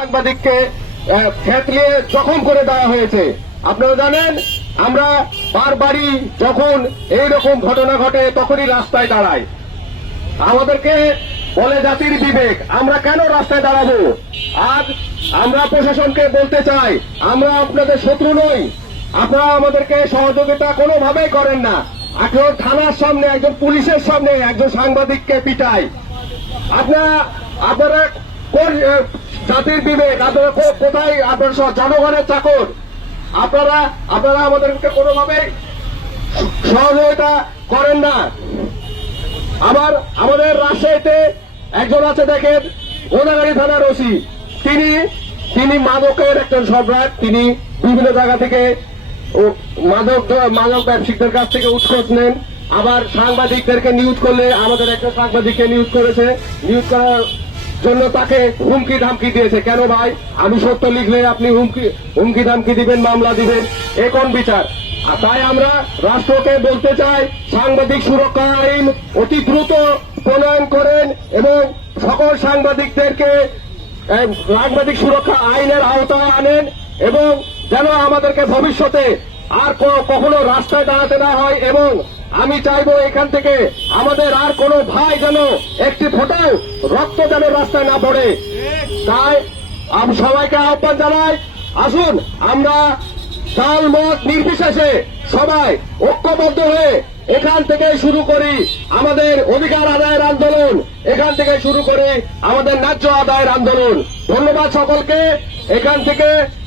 সাংবাদিককে থেতলিয়ে জখম করে দেওয়া হয়েছে। আপনারা জানেন, আমরা বারবারই যখন এইরকম ঘটনা ঘটে তখনই রাস্তায় দাঁড়াই। আমাদেরকে বলে জাতির বিবেক, আমরা কেন রাস্তায় দাঁড়াবো? আজ আমরা প্রশাসনকে বলতে চাই, আমরা আপনাদের শত্রু নই, আপনারা আমাদেরকে সহযোগিতা কোনোভাবেই করেন না। এখন থানার সামনে একজন পুলিশের সামনে একজন সাংবাদিককে পিটায়। আপনারা কোন জাতির বিবেক? আপনারা কোথায়? আপনার জনগণের চাকর। আপনারা আমাদেরকে কোনোভাবেই সহযোগিতা করেন না। আমাদের রাজশাহীতে একজন আছে, দেখেন, গোদাগাড়ি থানার ওসি। তিনি মাদকের একজন সম্রাট। তিনি বিভিন্ন জায়গা থেকে মাদক ব্যবসায়ীদের কাছ থেকে উৎকোচ নেন। আবার সাংবাদিকদেরকে নিউজ করলে, আমাদের একটা সাংবাদিককে নিউজ করেছে, নিউজ করার জন্য তাকে হুমকি ধামকি দিয়েছে। কেন ভাই? আমি সত্য লিখলে আপনি হুমকি ধামকি দিবেন, মামলা দিবেন, এ কোন বিচার? তাই আমরা রাষ্ট্রকে বলতে চাই, সাংবাদিক সুরক্ষা আইন অতি দ্রুত প্রণয়ন করেন এবং সকল সাংবাদিকদেরকে সাংবাদিক সুরক্ষা আইনের আওতায় আনেন, এবং যেন আমাদেরকে ভবিষ্যতে আর কখনো রাস্তায় দাঁড়াতে না হয়। এবং আমি চাইবো এখান থেকে আমাদের আর কোনো ভাই যেন একটি ফোঁটাও রক্ত যেন রাস্তায় না পড়ে। তাই আমি সবাইকে আহ্বান জানাই, আসুন আমরা দল মত নির্বিশেষে সবাই ঐক্যবদ্ধ হয়ে এখান থেকে শুরু করি আমাদের অধিকার আদায়ের আন্দোলন, এখান থেকে শুরু করি আমাদের ন্যায্য আদায়ের আন্দোলন। ধন্যবাদ সকলকে। এখান থেকে